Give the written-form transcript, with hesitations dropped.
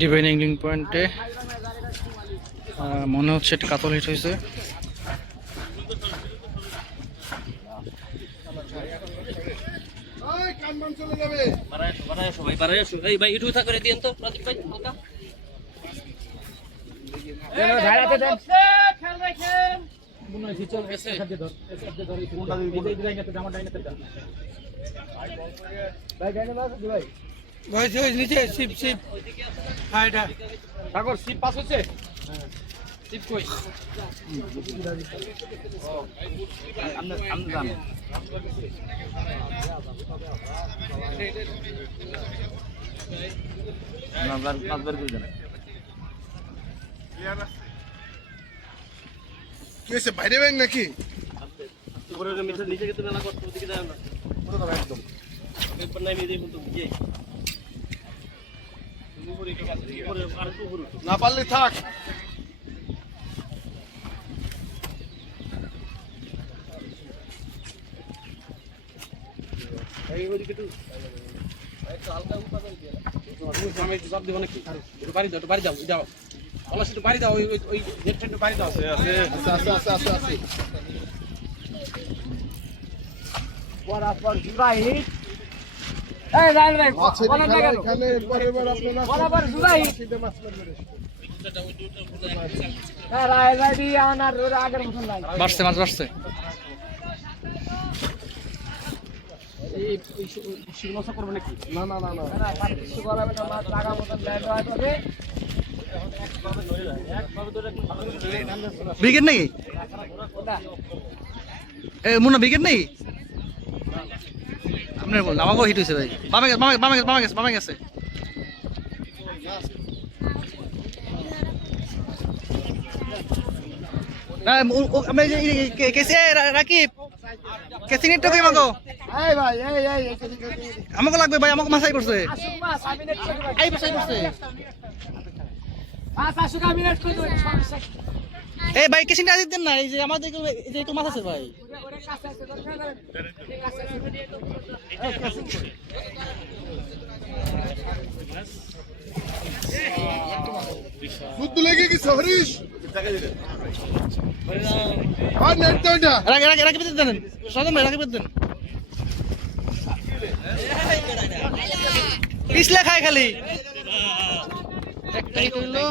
Divine অ্যাংলিং পয়েন্টে মনে হচ্ছে একটা কাতল হিট হয়েছে। নিচে শিপ শিপ সাগর শিপ পাস হচ্ছে শিপ কই বাইরে ব্যাংক নাকি না পারলে থাক। বাড়ি যাও যাও বাড়ি দাও ওই বাড়ি দাও বাড়ছে মাছ বাড়ছে। করবে নাকি না না না না ব্রিগেড নাকি মুন্না ব্রিগেড নেই আপনার বল আমাকেও হিট হয়েছে ভাই। বামে গেছে বামে গেছে বামে গেছে বামে গেছে। আমরা কেসে রাকিব কেসিং এর টাকা আমাকে লাগবে ভাই। আমাকে মাথায় পড়ছে এই ভাই কেসিংটা দিতে দেন না। এই যে আমাদের এই যে একটু মাছ আছে ভাই। দুধ লেগে গেছে হরিশ আর নেট দাও রাকিব দেন সাজান ভাই রাকিব দেন। পিছলে খায় খালি একটা হিট হইলো।